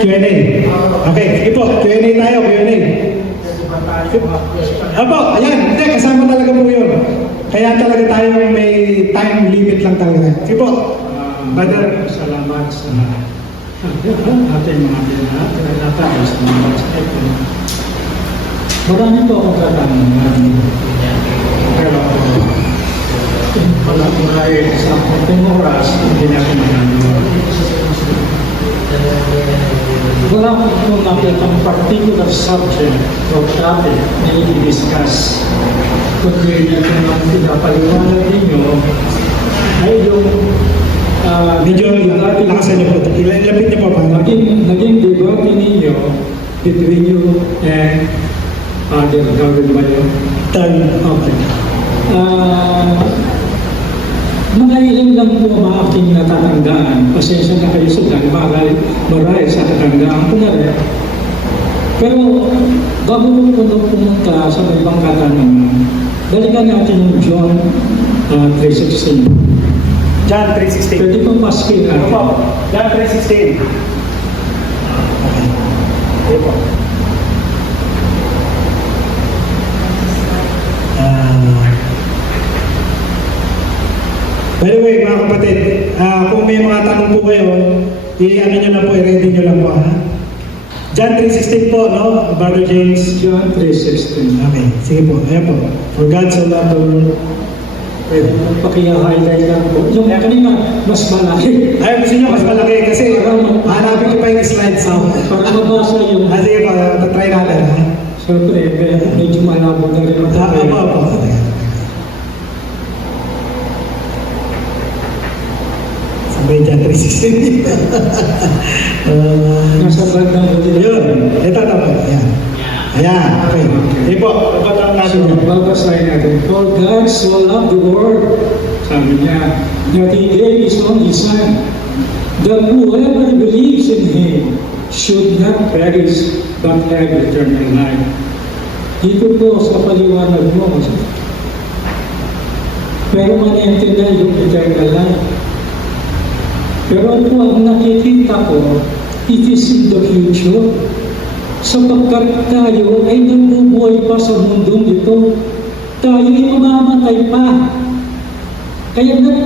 Q&A. Okay, sige po. Q&A tayo, Q&A. Apo, ayan. Hindi, kasama talaga po yun. Kaya talaga tayo may time limit lang talaga. Sige po. Brother. Salamat sa ating mga pinatay sa mga respect. Marami po akong katanungan. Pero wala ko rin sa ating oras, hindi natin magandang. Wala akong nakitang particular subject o topic na i-discuss. Kundi natin ang pinapaliwanag ninyo ay yung Medyo lakasan niyo po. Ilapit niyo po pa. naging debate ninyo between you and other government. Okay. Mga ilan lang po ang aking natatandaan. Pasensya na kayo sa dahil marahil sa katandaan ko na rin. Pero bago ko pumunta sa ibang katanungan, balikan natin yung John 3:16. John 3:16. Pwede pong maskin natin. Opo. John 3:16. Okay. Sige po. By the way, mga kapatid, kung may mga tanong po kayo, i-ano nyo lang po, i-ready nyo lang po, ha? John 3:16 po, no? Brother James. John 3:16. Okay, sige po. Ayan po. For God so loved the world. Pwede mo pakiya-highlight lang po. Yung kanina, mas malaki. Ay, gusto nyo mas malaki kasi hanapin ko pa yung slides. Para mabasa yung... Sige po, try natin, ha? Siyempre, medyo malabo na rin. Opo. Sabay dyan, 316. Nasa bandang huli. Yun, ito na po. Ayan. Ayan, okay. Hindi po, napatang natin. So, babasahin natin. For God so loved the world, sabi niya, that He gave His only Son, that whoever believes in Him should not perish but have eternal life. Dito po sa paliwanag mo, pero maniintindihan yung eternal life. Pero ito ang nakikita ko, it is in the future. Sapagkat tayo ay nabubuhay pa sa mundong ito, tayo ay mamamatay pa. Kaya not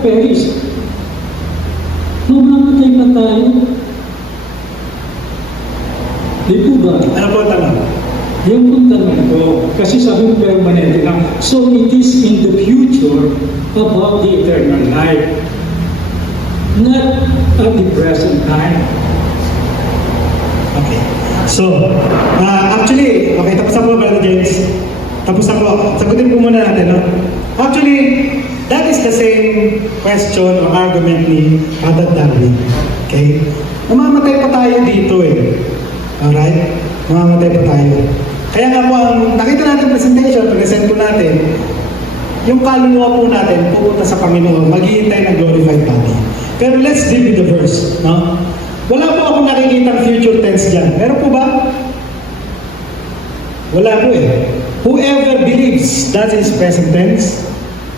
perish. Mamamatay pa tayo. Di po ba? Ano po tanong? Yung kung tanong ko, kasi sabi ko permanente lang, so it is in the future about the eternal life. Not at the present time. Okay. So, actually, okay, tapos na po, Brother James. Tapos na po. Sagutin po muna natin, no? Actually, that is the same question or argument ni Father Darwin. Okay? Mamamatay pa tayo dito eh. Alright? Mamamatay pa tayo. Kaya nga po, ang nakita natin presentation, present po natin, yung kaluluwa po natin, pupunta sa Panginoon, maghihintay ng glorified body. Pero let's deal with the verse, no? Wala po akong nakikita future tense dyan. Meron po ba? Wala po eh. Whoever believes, that is present tense,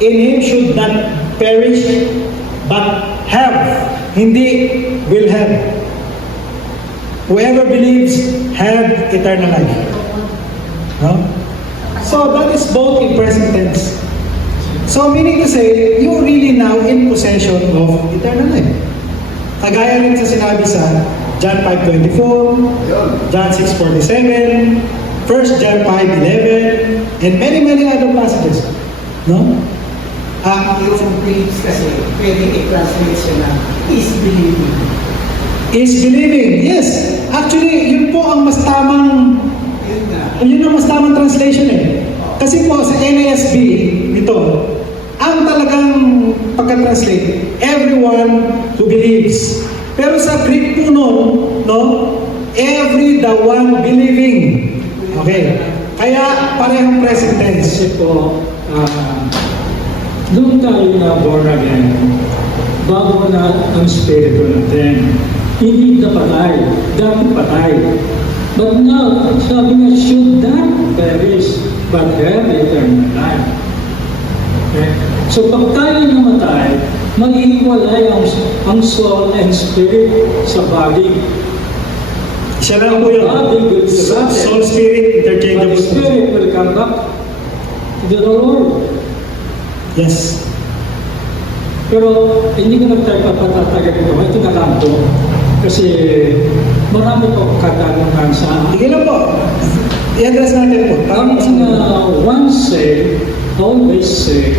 in Him should not perish, but have. Hindi will have. Whoever believes, have eternal life. No? So that is both in present tense. So meaning to say, you're really now in possession of eternal life. Kagaya rin sa sinabi sa John 5:24, John 6:47, 1 John 5:11, and many other passages. No? Yung beliefs kasi, pwede i-translate siya na is believing. Is believing. Yes. Actually, yun po ang mas tamang, Yun nga. yun ang mas tamang translation eh. Kasi po sa NASB, ito, ang talagang pagka-translate, everyone who believes. Pero sa Greek po noon, no, every the one believing. Okay. Kaya parehong present tense. Kasi po, nung tayo na born again, bago na ang spirito natin, hindi na patay, dati patay. But now, sabi nga, should not perish, but have eternal life. Okay? So pag tayo namatay, Maghihiwalay ang soul and spirit sa body. Siya lang po yun. Soul, spirit, But interchangeable. the spirit will come back to the Lord. Yes. Pero hindi ko nagtatagal ito. Ito na lang po. Kasi marami po katanungan sa Sige lang po. I-address natin po. ang once say, always say,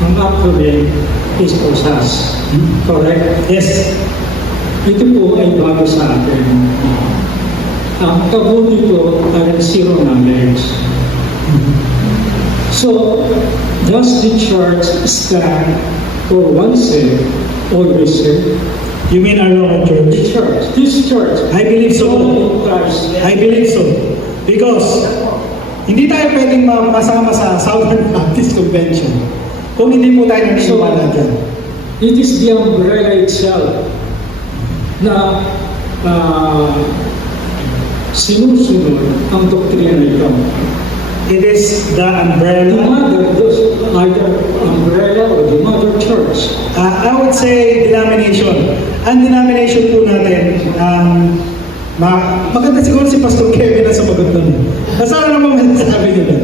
ang acronym is possess. Correct? Yes. Ito po ay bago sa atin. Ang kabuti po ay zero knowledge. So, does the church stand for once say, always say? You mean our Roman The Church? church, this church, I believe so. all in Christ. I believe so. Because hindi tayo pwedeng masama sa Southern Baptist Convention kung hindi po tayo naniniwala dyan. It is the umbrella itself na sinusunod ang doktrina ito. It is the The umbrella. mother, either umbrella or the mother church. I would say denomination. Ang denomination po natin, maganda siguro si Pastor Kevin na sumagot nun. Basta ano naman masasabi niyo doon?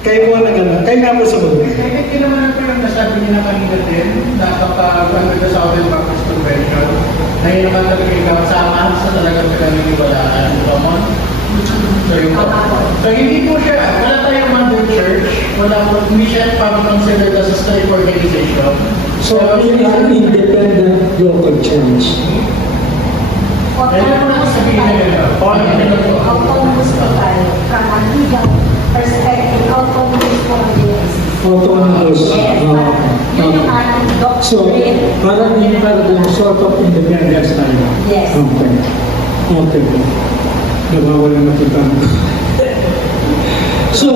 Kayo po na gano'n. Kayo nga po sumagot. Hindi naman po yung nasabi niya na kanina din, na kapag under the Southern Baptist Convention, na yun naman talaga ikaw sama sa talagang pinaniniwalaan. Common? So yun po. So hindi po siya, wala tayong mother church, hindi siya considered as a state organization. So, we are independent local church. Ayun po na sabihin na yun. Autonomous po tayo. From a legal perspective, autonomous po ang DSC. Autonomous. Yes, yun yung ating So, doctrine. parang yung sort of independence tayo. Yes. Okay. Okay po. Nawawala na kita. So,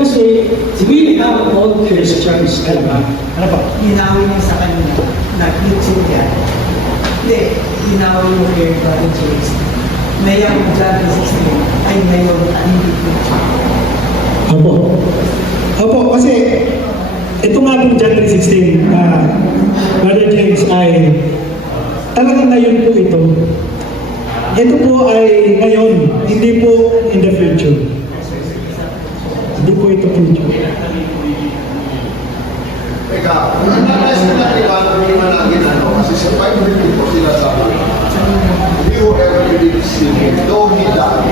kasi we have all Christians, diba? Ano po? Linawin niyo sa kanila na YouTube yan. Hindi, linawin mo kay Brother James na yung John 16 ay ngayon at hindi future. Opo. Opo, kasi ito nga pong John 3:16, Brother James, ay talagang ngayon po ito. Ito po ay ngayon, hindi po in the future. Hindi po ito future. Teka, nag-alas na natin kasi sa 5 minutes po sila sabi, whoever believes in him, though he die,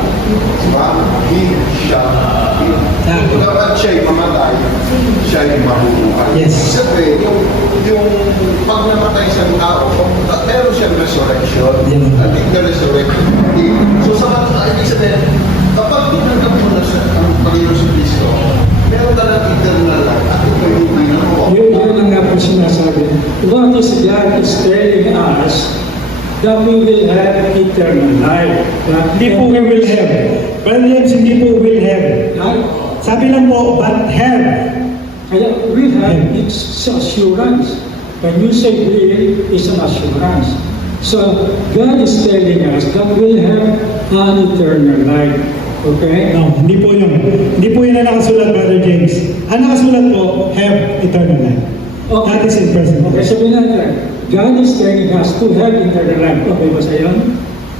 diba? He shall live. Kung dapat siya'y mamatay, siya'y mabubuhay. Yes. Sabi, yung pag namatay sa tao, meron siyang resurrection, Yeah. I think the resurrection. So sa ibig sabihin, kapag tinanggap mo na ang Panginoon sa Kristo, meron ka ng eternal life at ito yung mo. Yun ang nga po sinasabi. What is God is telling us that we will have eternal life. Hindi po we will have. Brother James, hindi po will have. Sabi lang po, but have. Kaya we have its assurance. When you say will, it's an assurance. So God is telling us that we'll have an eternal life. Okay? No, hindi po yun. Hindi po yun na nakasulat, Brother James. Ang nakasulat po, have eternal life. Okay. That is in present. Okay, sabihin natin. God is telling us to have eternal life. Okay ba sa iyo?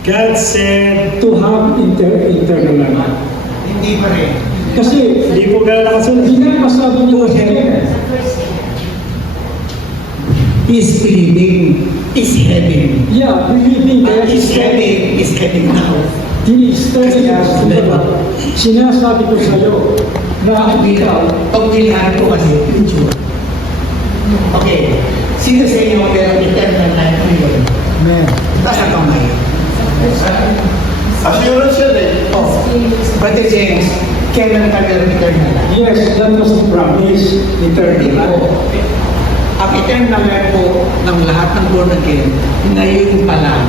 God said, To have eternal life. Hindi pa rin. Kasi, hindi po gano'n nakasulat. hindi nga masabi niyo sa Is believing, is heaven. Yeah, believing kaya Is heaven, is heaven now. He's telling us, sinasabi ko sa iyo na ikaw, Pagpilihan ko kasi future. Okay, sino sa inyo meron eternal life ngayon? Basta kamay. Assurance yan eh. Oh, Brother James, kailan ka meron eternal life? yes, that was the promise, eternal life. Ang eternal life po ng lahat ng born again, ngayon pa lang.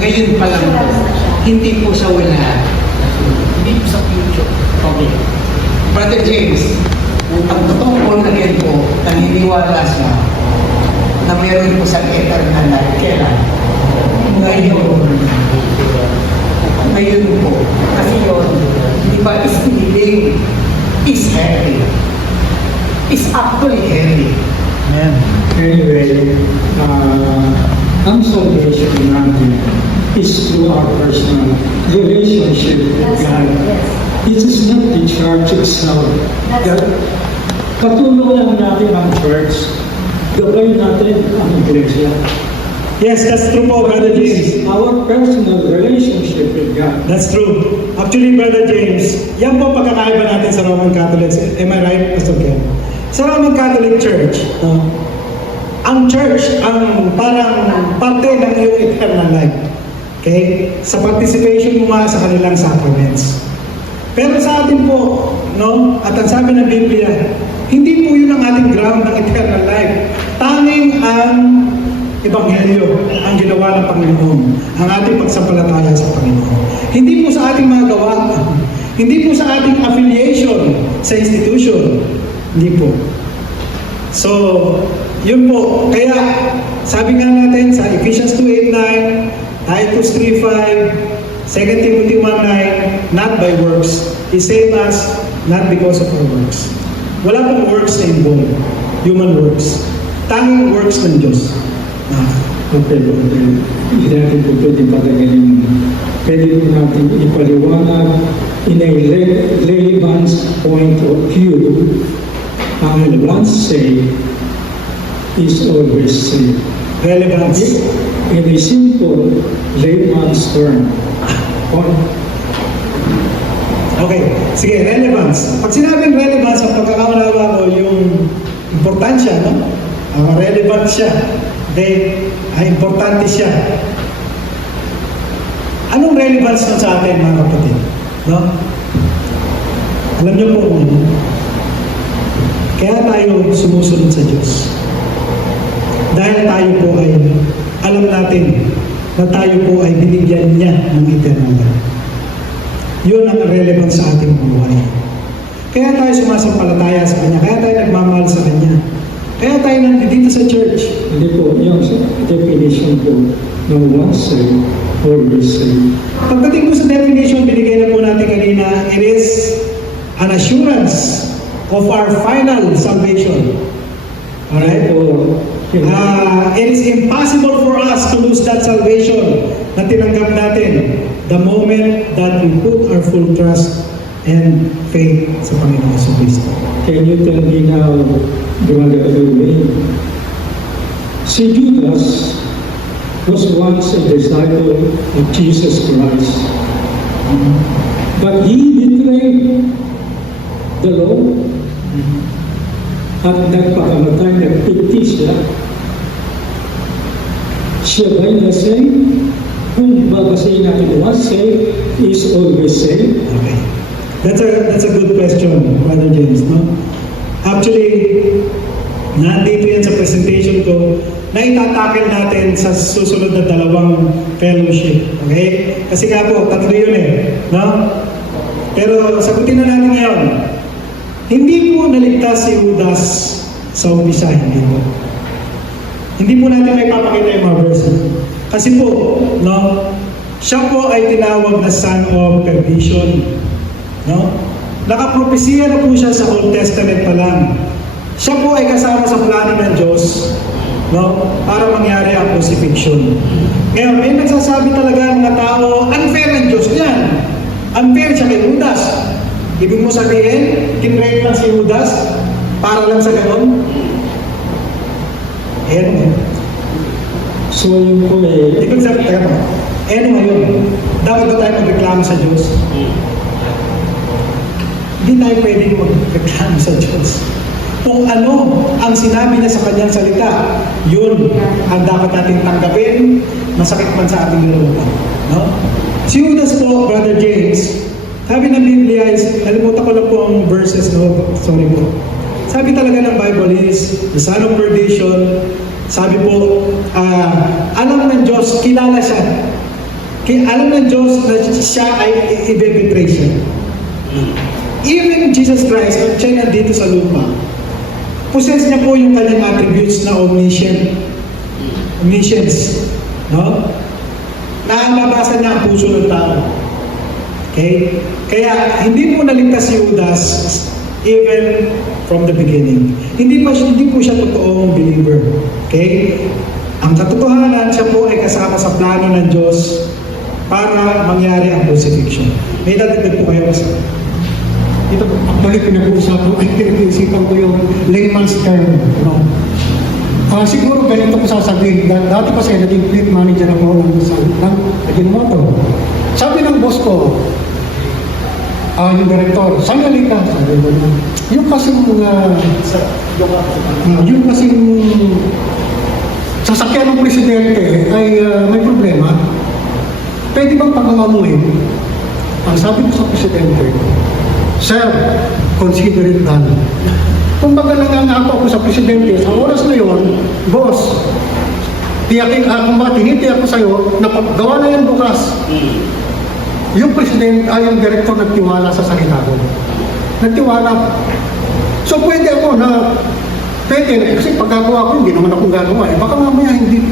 Ngayon pa lang po. Hindi po sa wala. Hindi po sa future. Okay. Brother James, ang totoong born again po, naniniwala siya na meron po sa eternal life. Kailan? Ngayon. Ngayon po. Kasi yun, di ba is believing is happy. is actually heavy. Amen. Anyway, ang salvation natin is through our personal relationship with Yes, God. yes. It is not the church itself. Katulungan natin ang church, gabay natin ang iglesia. Yes, that's true po, Brother James. Our personal relationship with God. That's true. Actually, Brother James, yan po pagkakaiba natin sa Roman Catholics. Am I right, Pastor Ken? Sa Roman Catholic Church, ang church, ang parang parte ng iyong eternal life. Okay? Sa participation mo nga sa kanilang sacraments. Pero sa atin po, no, at ang sabi ng Biblia, hindi po yun ang ating ground ng eternal life. Tanging ang Ebanghelyo ang ginawa ng Panginoon, ang ating pagsampalataya sa Panginoon. Hindi po sa ating mga gawa, hindi po sa ating affiliation sa institution, hindi po. So, yun po. Kaya, sabi nga natin sa Ephesians 2:8-9, Titus 3:5, 2 Timothy 1:9, not by works, is same as not because of our works. Wala pong works na involved, human works. Tanging works ng Diyos. Okay. Hindi natin po pwede patagalin. Pwede po natin ipaliwanag in a layman's point of view. Ang once saved is always saved. Relevance. In a simple layman's term. Okay, sige, relevance. Pag sinabing relevance, ang pagkakaunawa ko, yung importansya, no? Relevant siya. Okay? Importante siya. Anong relevance nun sa atin, mga kapatid? No? Alam niyo po, kaya tayo sumusunod sa Diyos. Dahil tayo po ay, alam natin, na tayo po ay binigyan niya ng eternal life. Yun ang relevant sa ating buhay. Kaya tayo sumasampalataya sa Kanya, kaya tayo nagmamahal sa Kanya. Kaya tayo nandito sa church. Hindi po, yung definition po ng once saved, always saved. Pagdating po sa definition, binigay na po natin kanina, it is an assurance of our final salvation. Alright? It is impossible for us to lose that salvation na tinanggap natin the moment that we put our full trust and faith sa Panginoon Jesucristo. Can you tell me now, Brother Louie, si Judas was once a disciple of Jesus Christ, but he betrayed the Lord at nagpakamatay, nagpigti siya. Siya ba'y na-save? Kung babasahin natin, once saved is always saved. Okay. That's a good question, Brother James, no? Actually, nandito yan sa presentation ko na itatakel natin sa susunod na dalawang fellowship. Okay? Kasi nga po, tatlo yun no? Pero sagutin na natin ngayon. Hindi po naligtas si Judas sa umpisa, hindi po. Hindi po natin may papakita yung mga verse. Kasi po, no? Siya po ay tinawag na son of perdition. No? Nakapropesiya na po siya sa Old Testament pa lang. Siya po ay kasama sa plano ng Diyos, no? Para mangyari ang crucifixion. Ngayon, may nagsasabi talaga ang mga tao, unfair ang Diyos niyan. Unfair siya kay Judas. Ibig mo sabihin, kinrate lang si Judas para lang sa ganon? Ayan. So yung po Ibig sabihin, teka mo. Ano ngayon? Dapat ba tayo magreklamo sa Diyos? Hindi tayo pwedeng magreklamo sa Diyos. Kung ano ang sinabi niya sa kanyang salita, yun ang dapat natin tanggapin, masakit man sa ating loob. No? Si Judas po, Brother James, sabi ng Biblia is, nalimutan ko lang po ang verses, no? Sorry po. Sabi talaga ng Bible is, the son of perdition, sabi po, alam ng Diyos, kilala siya. Alam ng Diyos na siya ay i-betray siya. Even Jesus Christ, at siya nandito sa lupa, possess niya po yung kanyang attributes na omniscience. No? Naalabasan niya ang puso ng tao. Okay? Kaya, hindi po naligtas si Judas even from the beginning. Hindi po siya totoong believer. Okay? Ang katotohanan, siya po ay kasama sa plano ng Diyos para mangyari ang crucifixion. May dadagdag po kayo sa Ito, actually pinag-iisipan ko yung layman's term. No? Siguro ganito ko sasabihin. Dati kasi naging fleet manager ako ng Ajinomoto. Sabi ng boss ko, yung director, sandali ka. Sabi ko, yung kasing sasakyan ng presidente ay may problema. Pwede bang pagawamuhin? Ang sabi ko sa presidente, Sir, consider it done. Kung baga nangangako ako sa presidente, sa oras na yon, boss, tinitiyak ko sa'yo na paggawa na yan bukas. Yung presidente, yung director nagtiwala sa salita ko. Nagtiwala. So pwede ako na, kasi pagkagawa ko, hindi naman akong gagawa. Baka mamaya hindi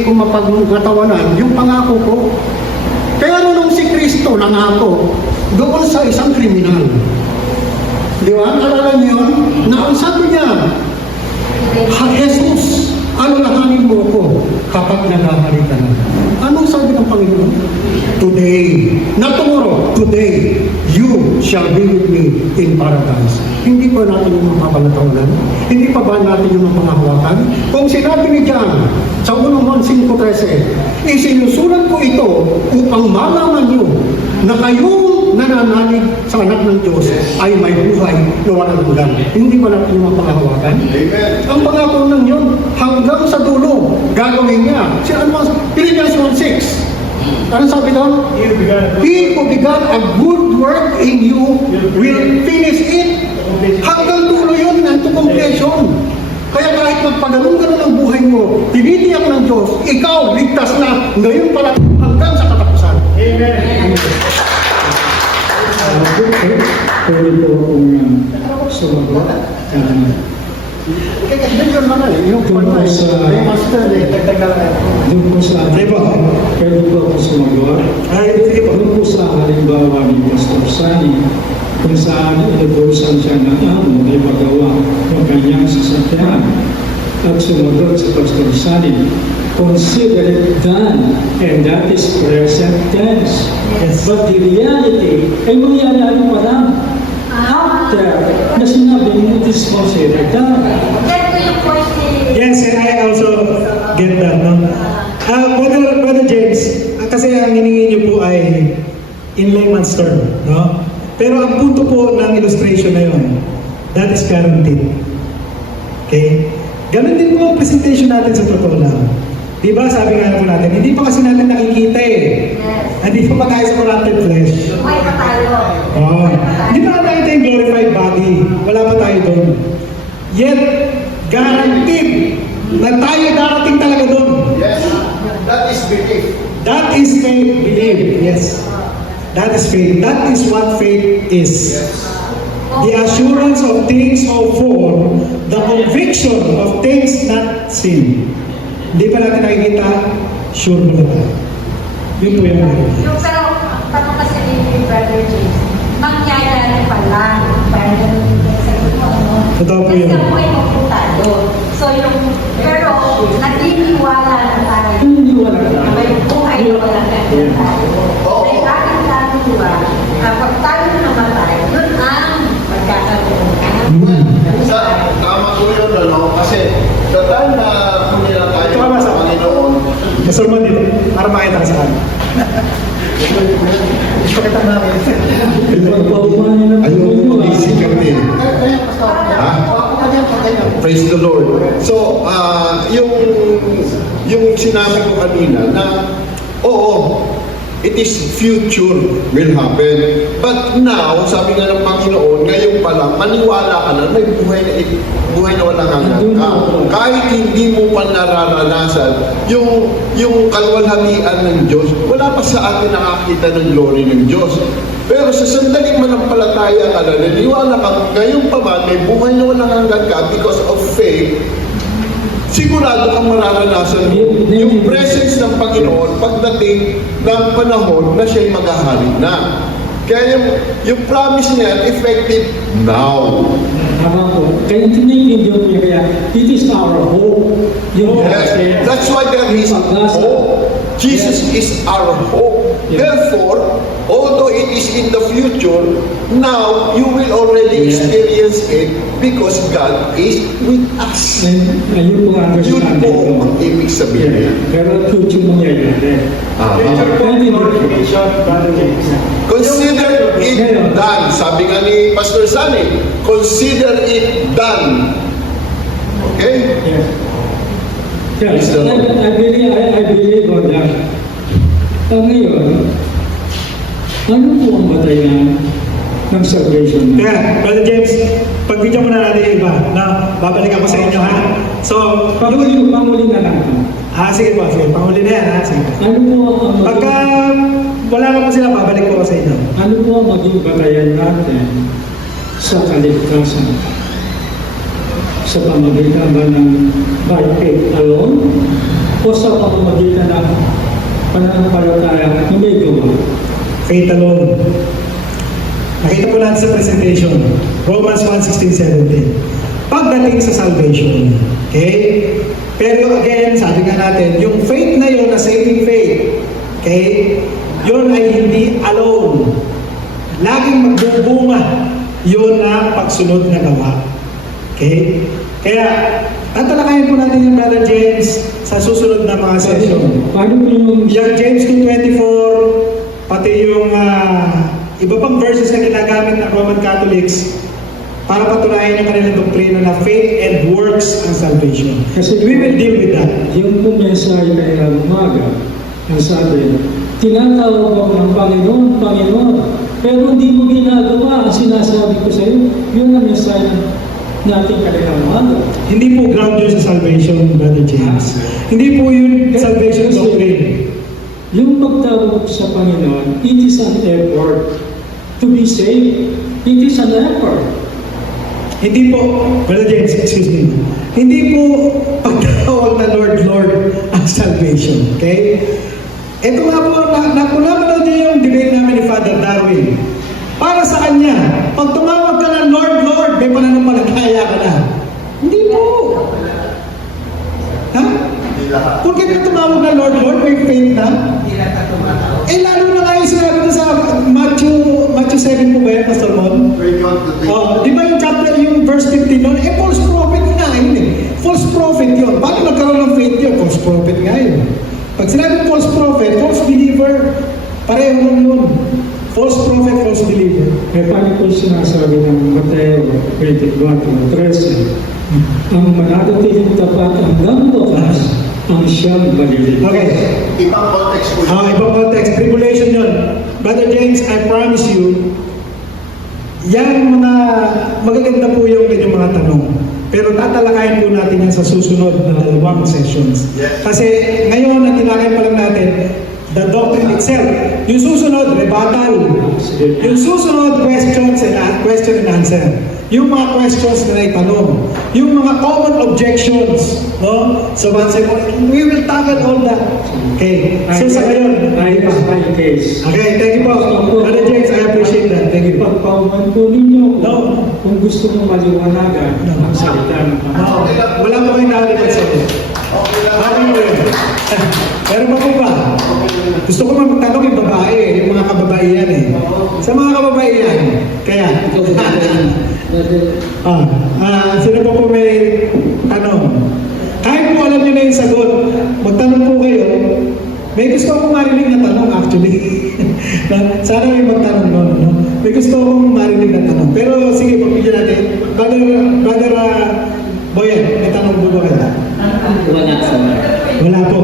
ko mapagkatawanan yung pangako ko. Kaya nung si Kristo nangako, doon sa isang kriminal. Di ba? Naalala niyo yun? Na ang sabi niya, Jesus, alalahanin mo ko kapag nagahari ka na. Anong sabi ng Panginoon? Today, not tomorrow, today, you shall be with me in paradise. Hindi pa natin yung mapapalatawanan? Hindi pa ba natin yung mapangahawakan? Kung sinabi ni John sa 1 Juan 5:13, isinusulat ko ito upang malaman niyo na kayong nananalig sa anak ng Diyos ay may buhay na walang hanggan. Hindi ba natin yung mapangahawakan? Amen. Ang pangako ng yun, hanggang sa dulo, gagawin niya. Philippians 1:6. Ano sabi doon? He who began a good work in you will finish it. Hanggang dulo yun, to completion. Kaya kahit magpaganon-ganon ang buhay mo, tinitiyak ng Diyos, ikaw, ligtas na, ngayon pala, hanggang sa katapusan. Amen. Pwede po akong sumagot. Yun naman eh. Yung Doon po sa pwede po akong sumagot. Sige po. Doon po sa halimbawa ni Pastor Sani, kung saan inutusan siya na ay magawa ng kanyang sasakyan. At sumagot sa Pastor Sani, consider it done, and that is present tense. Yes. But the reality ay mangyayari pa lang after na sinabi mo it is considered done. Get ko yung point ni... Yes, and I also get that, no? Brother James, kasi ang hiningi niyo po ay in layman's term, no? Pero ang punto po ng illustration na yun, that is guaranteed. Okay? Ganun din po ang presentation natin sa totoo lang. Diba, sabi nga po natin, hindi pa kasi natin nakikita eh. Yes. Hindi pa tayo sa corrupted flesh. May pa tayo. Oh. Hindi pa nakita yung glorified body. Wala pa tayo doon. Yet, guaranteed na tayo darating talaga doon. Yes. That is belief. That is faith, believe. Yes. That is faith. That is what faith is. The assurance of things hoped for, the conviction of things not seen. Hindi pa natin nakikita, sure mo na tayo. Yun po yung Yung pero, tanong kasi ni Brother James, mangyayari pa lang. Parang sa ano. Totoo po yun. Kasi po ay mapunta doon. So yung, pero naniniwala na tayo. Naniniwala na tayo. May buhay na walang kanya tayo. May aking naniniwala, kapag tayo namatay, yun ang magkakaroon. Tama po yun, ano? Kasi the time na kumila tayo Tama sa sa Panginoon, kasulman dito, para makita ka sa kanya. Pakita namin. ayoko mag-isip kami. Ha? Praise the Lord. So, yung sinabi ko kanina na, oo, it is future will happen. But now, sabi nga ng Panginoon, ngayon pa lang, maniwala ka na, may buhay na walang hanggan ka. Kahit hindi mo pa nararanasan yung kalwalhatian ng Diyos, wala pa sa atin nakakita ng glory ng Diyos. Pero sa sandaling manampalataya ka na, naniwala ka, ngayon pa man, may buhay na walang hanggan ka because of faith, sigurado kang mararanasan mo yung presence ng Panginoon pagdating ng panahon na siya'y maghahari na. Kaya yung promise niya, effective now. Tama po. Kaya tinitindihan niya kaya, it is our hope. Yung Yes, that's why there is hope. Jesus is our hope. Therefore, although it is in the future, now you will already experience it because God is with us. Ayun po ang Yun understanding po ko. ang ibig sabihin. Pero future mangyayari. Future po glorification, Brother James. Consider it done. Sabi nga ni Pastor Sunny, consider it done. Okay? Yes. Yes, I believe on that. Ngayon, ano po ang batayan ng salvation? Kaya, Brother James, pagbigyan mo na natin yung iba, na babalik ako sa inyo, ha? So, Panguli na lang. sige po, sige, panghuli na yan, ha? Sige. Ano po ang Pagka wala naman sila, babalik ko sa inyo. ano po ang maging batayan natin sa kaligtasan? Sa pamagitan ba ng by faith alone o sa pamamagitan ng pananampalataya na may gawa? Faith alone. Nakita po natin sa presentation, Romans 1:16-17. Pagdating sa salvation, okay? Pero again, sabi nga natin, yung faith na yun, na saving faith, okay? Yun ay hindi alone. Laging magbubunga yun na pagsunod na gawa. Okay? Kaya, tatalakayin po natin yung Brother James sa susunod na mga session. Paano po yung Yung James 2:24, pati yung iba pang verses na ginagamit ng Roman Catholics para patunayan yung kanilang doktrina na faith and works ang salvation. Kasi We will deal with that. yung po mensahe na ilang umaga, ang sabi, tinatawag ako ng Panginoon, Panginoon, pero hindi mo ginagawa ang sinasabi ko sa iyo. Yun ang mensahe natin kanilang umaga. Hindi po ground yun sa salvation, Brother James. Hindi po yun salvation doctrine. Yung pagtawag sa Panginoon, it is an effort to be saved. It is an effort. Hindi po, Brother James, excuse me. Hindi po pagtawag na Lord, Lord ang salvation. Okay? Ito nga po, napanood niyo yung debate namin ni Father Darwin. Para sa kanya, pag tumawag ka ng Lord, Lord, may pananampalataya ka na. Hindi po. Ha? Hindi lahat. Porque kung tumawag na Lord, Lord, may faith na. Hindi lang tayo tumatawag. Lalo na nga yung sinabi ko sa Matthew 7 po ba yan, Pastor Mon? When you want to think, Di ba yung chapter, yung verse 15 nun, false prophet nga yun eh. False prophet yun. Paano nagkaroon ng faith yun? False prophet nga yun. Pag sinabi false prophet, false believer, pareho lang yun. False prophet, false believer. Eh, paano po sinasabi ng Mateo 24:13? Ang mananatiling tapat hanggang wakas ang siyang malilito. Okay. ibang context po yun. Ibang context. Tribulation yun. Brother James, I promise you, yan mga magaganda po yung inyong mga tanong. Pero tatalakayin po natin yan sa susunod na dalawang sessions. Yes. Kasi ngayon, ang tinakayin pa lang natin, the doctrine itself. Yung susunod, rebuttal. Yung susunod, question and answer. Yung mga questions na naitanong. Yung mga common objections. No? So once again, we will tackle all that. Okay. So sa ngayon, my case. okay, thank you po. Brother James, I appreciate that. Thank you. Pagpauman po ninyo No. kung gusto mong maliwanagan ang salita ng Panginoon. Wala po kayo nakalipat sa inyo. Okay lang. Bakit mo yun? Meron pa po ba? Gusto ko magtanong yung babae, yung mga kababaihan eh. Sa mga kababaihan, kaya. Sino pa po may tanong? Kahit po alam nyo na yung sagot, magtanong po kayo. May gusto akong marinig na tanong actually. Sana may magtanong nun. No? May gusto akong marinig na tanong. Pero sige, pagbigyan natin. Brother Boyan, may tanong po ba kayo? Wala po.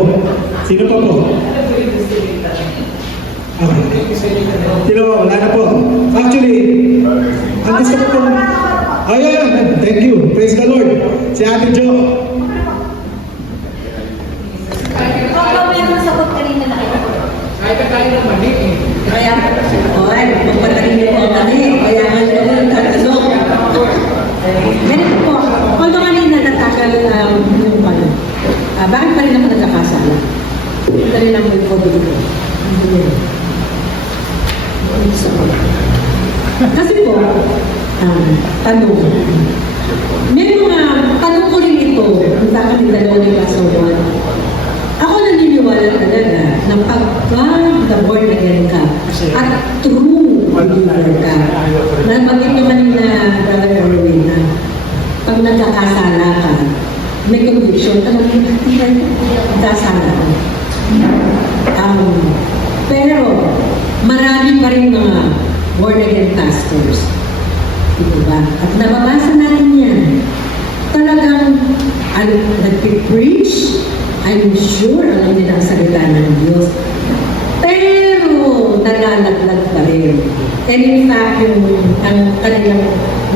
Sino pa po? Okay. Sino po? Wala na po. Actually, ang gusto ko po... Ayan, thank you. Praise the Lord. Si Ate Jo. Meron sagot kanina na kayo. Kahit ka tayo ng mali eh. Kaya, oy, magpatarin niyo po kami. Kaya nga siya po nagtatanong. Ganito po, although kanina natagal yung pala, bakit pa rin ako nagkakasala? Ito rin ang may photo dito. kami dalawa ni Pastor Juan. Ako naniniwala talaga na pagka na-born again ka at true believer ka, nabanggit naman na Brother Erwin na pag nagkakasala ka, may conviction ka nagkasala ka. Pero marami pa rin mga born again pastors. Diba? At nababasa natin yan. Talagang nag-preach, I'm sure alam nila ang salita ng Diyos. Pero nalalaglag pa rin. And in fact, ang kanilang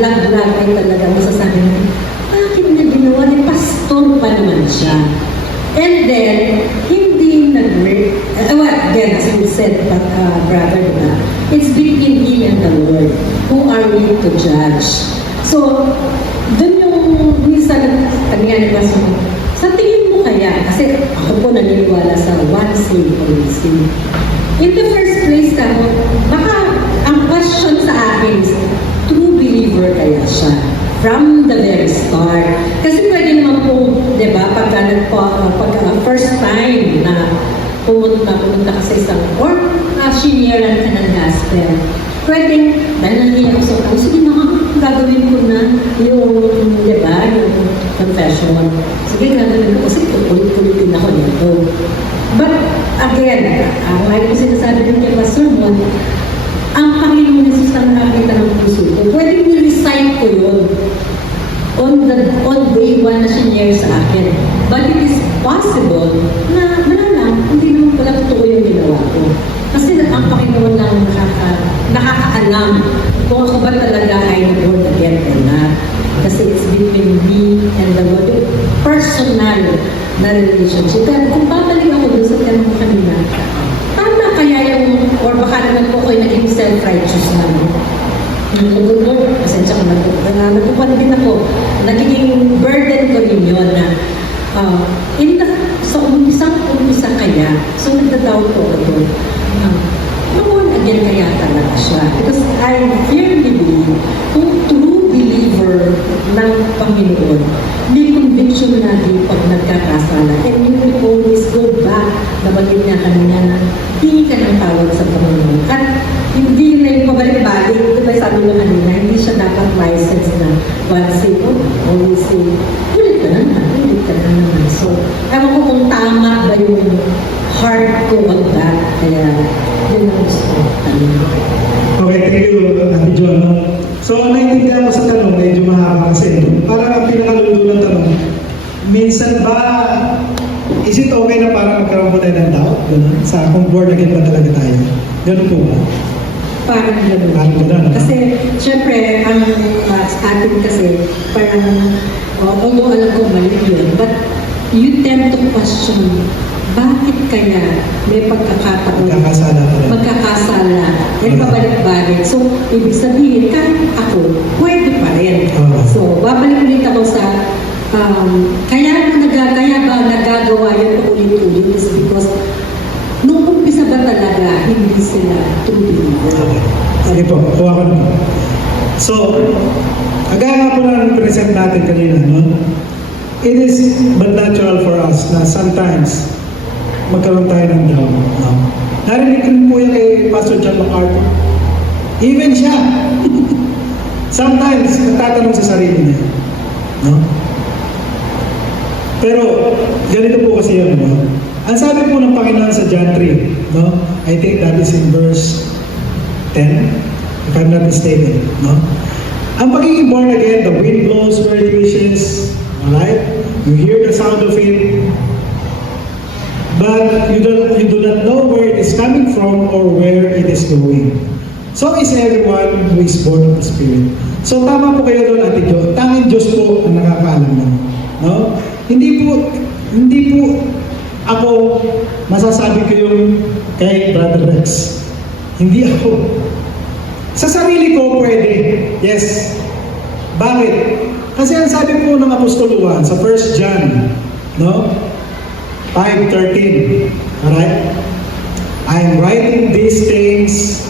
lag-lag ay talaga masasabi natin, bakit na ginawa ni pastor pa naman siya? And then, hindi again, as we said, brother, diba? It's between him and the Lord. Who are we to judge? So, dun yung minsan, kanya ni Pastor, sa tingin mo kaya, kasi ako po naniniwala sa one saved, always saved. In the first place, baka ang question sa akin is, true believer kaya siya? From the very start. Kasi pwede naman po, di ba, pagka first time na pumunta ka sa isang, or senior ka ng gospel, pwedeng, dahil nangyayang sa ako, sige na, gagawin ko na yung, di ba, yung confession. Sige, gagawin ko, kasi kulit-kulitin ako nito. But, again, like ko sinasabi din kay Pastor Mon, ang Panginoon Jesus ang nakita ng puso ko. Pwede ni-recite ko yun on day one na sinare sa akin. But it is possible na wala lang, hindi naman pala totoo yung ginawa ko. Kasi ang Panginoon lang nakakaalam kung ako ba talaga ay born again or not. Kasi it's between me and the Lord. Personal na relationship. Kaya kung babalik ako doon sa tema ko kanina, tama kaya yung, or baka naman po ako'y naging self-righteous na. Lord, pasensya ko na po. Nagpupan din ako. Nagiging burden ko rin yun na sa umpisa kaya, so nagdadoubt ko ito. Noon again kaya talaga siya. Because I firmly believe, kung true believer ng Panginoon, may conviction na din pag nagkakasala. And you will always go back, nabagin niya kanina na hindi ka ng tawag sa Panginoon. At hindi na yung pabalik-balik. Diba sabi mo kanina, hindi siya dapat license na once say, always say, ulit ka na naman. So, ewan ko kung tama ba yung heart ko on that. Kaya, yun ang gusto ko. Okay, thank you, Ate John. So, naintindihan ko sa tanong, medyo mahaba kasi. Parang ang pinakalulo ng tanong, minsan ba, is it okay na parang magkaroon po tayo ng doubt? Ganun? Sa kung born again ba talaga tayo? Ganun po ba? Parang gano'n. Parang gano'n. Kasi, syempre, ang atin kasi, parang, although alam ko mali yun, but you tend to question, bakit kaya may pagkakataon? Magkakasala. May pabalik-balik. So, ibig sabihin, kahit ako, pwede pa rin. So, babalik ulit ako sa, kaya ba nagagawa yun ulit-ulit is because nung umpisa ba talaga, hindi sila true believer. Okay. Sige po, kuha ko na. So, kagaya nga po na present natin kanina, no? It is but natural for us na sometimes magkaroon tayo ng doubt. No? Narinig rin po yan kay Pastor John MacArthur. Even siya. Sometimes, nagtatanong sa sarili niya. No? Pero, ganito po kasi yan, no? Ang sabi po ng Panginoon sa John 3, no? I think that is in verse 10, if I'm not mistaken, no? Ang pagiging born again, the wind blows where it wishes, alright? You hear the sound of it, but you do not know where it is coming from or where it is going. So is everyone who is born of the Spirit. So tama po kayo doon, Ate Jo. Tanging Diyos po ang nakakaalam nun. No? Hindi po ako masasabi ko yung kay Brother Rex. Hindi ako. Sa sarili ko pwede. Yes. Bakit? Kasi ang sabi po ng Apostol Juan sa 1 John, no? 5:13. Alright? I am writing these things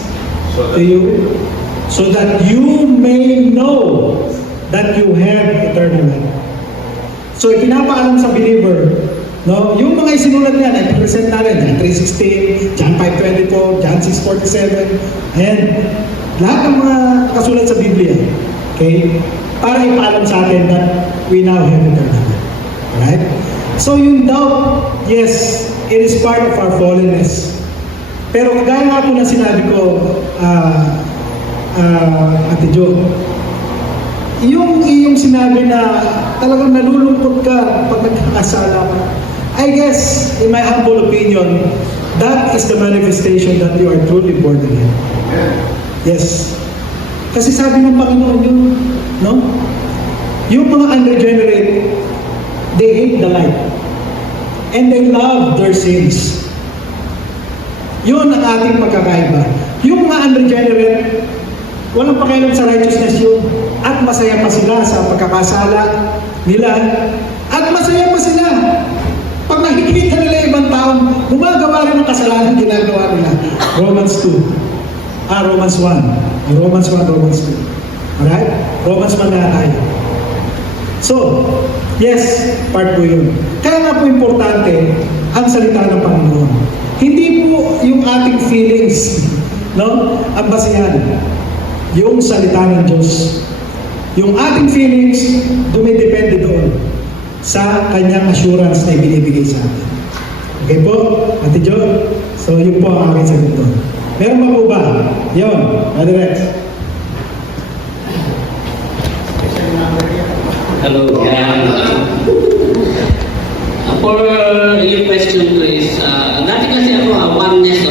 to you so that you may know that you have eternal life. So, pinapaalam sa believer, no? Yung mga isinulat niya, nag-present natin, John 3:16, John 5:24, John 6:47, ayan. Lahat ng mga kasulat sa Biblia, okay? Para ipaalam sa atin that we now have eternal. Alright? So, yung doubt, yes, it is part of our fallenness. Pero kagaya nga po na sinabi ko, Ate Jo, yung iyong sinabi na talagang nalulungkot ka pag nagkakasala ka, I guess, in my humble opinion, that is the manifestation that you are truly born again. Yes. Kasi sabi ng Panginoon yun, no? Yung mga unregenerate, they hate the light. And they love their sins. Yun ang ating pagkakaiba. Yung mga unregenerate, walang pakialam sa righteousness yun. At masaya pa sila sa pagkakasala nila. At masaya pa sila pag nakikita nila ibang taong gumagawa rin ng kasalanan ginagawa nila. Romans 2. Romans 1. Romans 1, Romans 2. Alright? Romans 1 na tayo. So, yes, part po yun. Kaya nga po importante ang salita ng Panginoon. Hindi po yung ating feelings, no? Ang basihan. Yung salita ng Diyos. Yung ating feelings, dumidepende doon sa kanyang assurance na ibinibigay sa atin. Okay po, Ate Jo? So, yun po ang aking sagot doon. Meron pa po ba? Yun, Brother Rex. Hello, for your question please, dati kasi ako oneness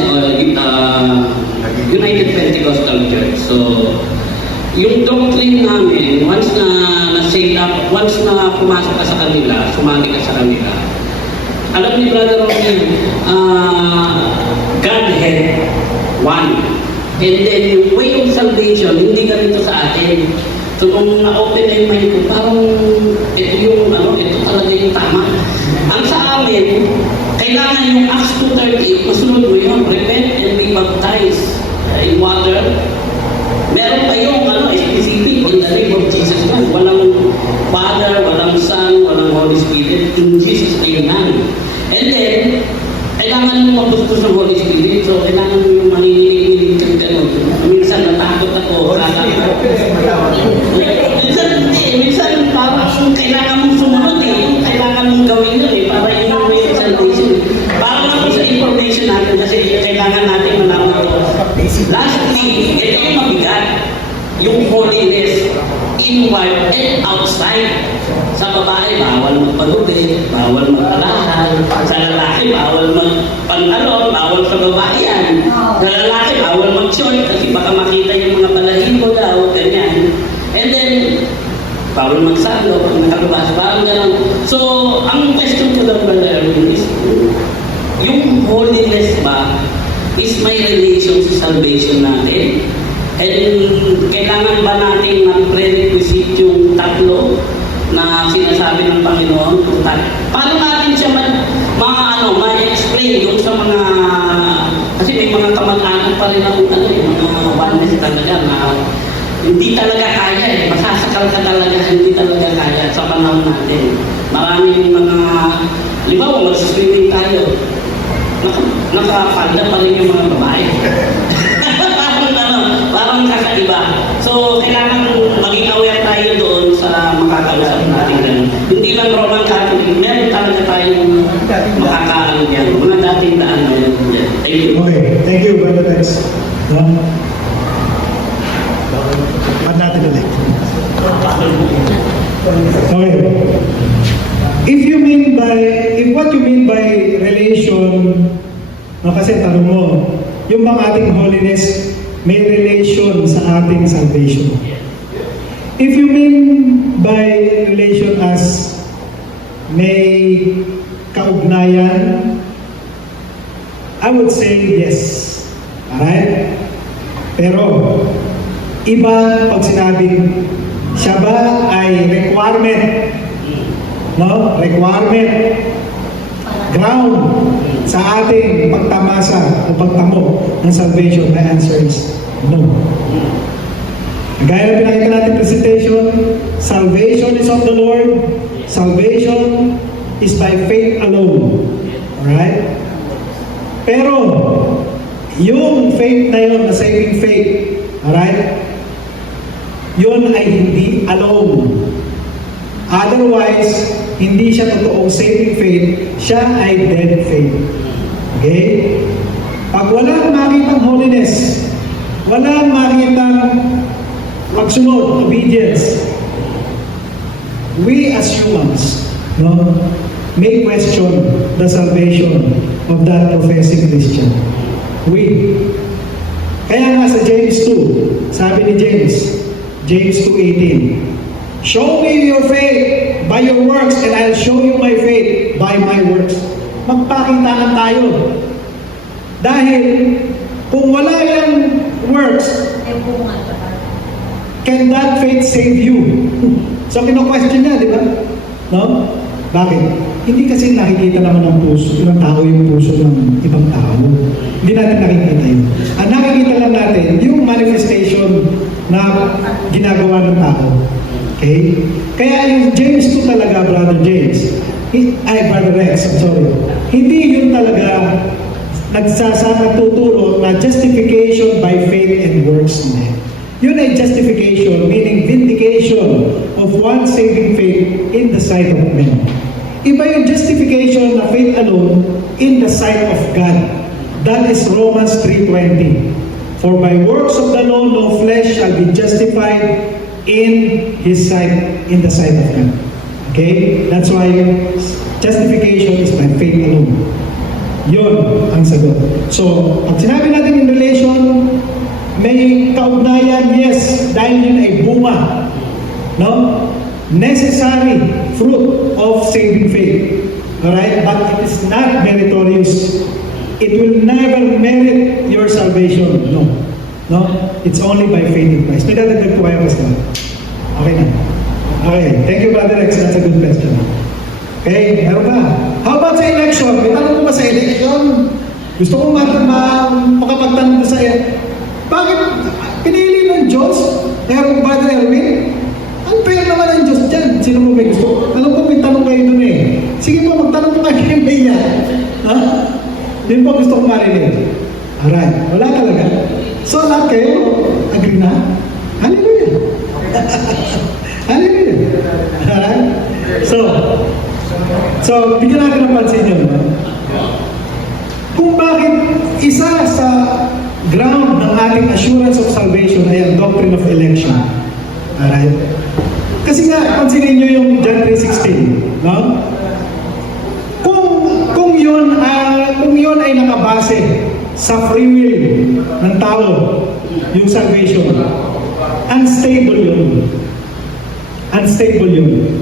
United Pentecostal Church. So, yung doctrine namin, once na pumasok ka sa kanila, sumali ka sa kanila, alam ni Brother Ronnie, Godhead, one. And then, yung way of salvation, hindi ganito sa atin. So, kung na-open na yung mind ko, parang ito talaga yung tama. Ang sa amin, kailangan yung Acts 2:38, masunod mo yun, repent and be baptized in water. Meron pa yung specific in the name of Jesus Christ. Walang Father, walang Son, walang Holy Spirit. In Jesus, amen. And then, kailangan mo mabustos ng Holy Spirit. So, kailangan mo yung maninilig kang gano'n. Minsan, natakot ako. Minsan parang kailangan mong sumunod kailangan mong gawin yun para yun ang may salvation. Parang ako sa information natin kasi kailangan natin malaman ito. Lastly, ito yung mabigat, yung holiness inward and outside. Sa babae, bawal magpalubid, bawal magpalakal. Sa lalaki, bawal magpangalon, bawal sa babae yan. Sa lalaki, bawal mag-short kasi baka makita yung mga balahibo daw, ganyan. And then, bawal magsalo, pag nakalabas, bawal gano'n. So, ang question ko daw brother is, yung holiness ba is may relation sa salvation natin? And kailangan ba natin na prerequisite yung tatlo na sinasabi ng Panginoon? Paano natin siya ma-explain yung sa mga, kasi may mga kamag-anak pa rin ang mga oneness talaga na hindi talaga kaya masasakal ka talaga, hindi talaga kaya sa panahon natin. Maraming mga, libaw, mag-swimming tayo, nakapagda pa rin yung mga babae. parang kakaiba. So, kailangan maging aware tayo doon sa makakausap natin ganun. Hindi lang Roman Catholic, meron talaga tayong makakaano yan. Mga dating daan na yan. Thank you. Okay, thank you, Brother Rex. Ba't natin ulit? Okay. If what you mean by relation, kasi tanong mo, yung bang ating holiness may relation sa ating salvation? If you mean by relation as may kaugnayan, I would say yes. Alright? Pero, iba pag sinabing siya ba ay requirement, no? Requirement, ground sa ating pagtamasa o pagtamo ng salvation. My answer is no. Gaya na pinakita natin presentation, salvation is of the Lord, salvation is by faith alone. Alright? Pero, yung faith na yun, na saving faith, alright? Yun ay hindi alone. Otherwise, hindi siya totoong saving faith, siya ay dead faith. Okay? Pag walang makitang holiness, walang makitang pagsunod, obedience, we as humans, no, may question the salvation of that professing Christian. We. Kaya nga sa James 2, sabi ni James 2:18, show me your faith by your works and I'll show you my faith by my works. Magpakitaan tayo. Dahil kung wala yung works, can that faith save you? So kino-question niya, di ba? No? Bakit? Hindi kasi nakikita naman ng puso, ng tao yung puso ng ibang tao. Hindi natin nakikita yun. Ang nakikita lang natin, yung manifestation na ginagawa ng tao. Okay? Kaya yung James 2 talaga, Brother James, Brother Rex, I'm sorry. Hindi yun talaga nagtuturo na justification by faith and works. Yun ay justification, meaning vindication of one's saving faith in the sight of men. Iba yung justification na faith alone in the sight of God. That is Romans 3:20. For by works of the law, no flesh shall be justified in His sight, in the sight of God. Okay? That's why justification is by faith alone. Yun ang sagot. So, pag sinabi natin in relation, may kaugnayan, yes, dahil yun ay bunga. No? Necessary fruit of saving faith. Alright? But it is not meritorious. It will never merit your salvation. No. No? It's only by faith in Christ. May dadagdag po kayo, Pastor. Okay na. Okay. Thank you, Brother Rex. That's a good question. Okay, meron ba? How about sa election? May tanong ko ba sa election? Gusto kong makapagtanong ko sa bakit pinili ng Diyos? Meron ba, Brother Erwin? Ang fair naman ng Diyos dyan. Sino mo may gusto? Alam ko may tanong kayo dun eh. Sige po, magtanong po kayo kay Maya. Ha? Yun po gusto kong marinig. Alright, wala talaga. So, lahat kayo, agree na? Hallelujah! Hallelujah! Alright? So, bigyan natin ng pansin nyo. Kung bakit isa sa ground ng ating assurance of salvation ay ang doctrine of election. Alright? Kasi nga, pansinin nyo yung John 3:16. No? Kung yun ay nakabase sa free will ng tao, yung salvation, unstable yun. Unstable yun.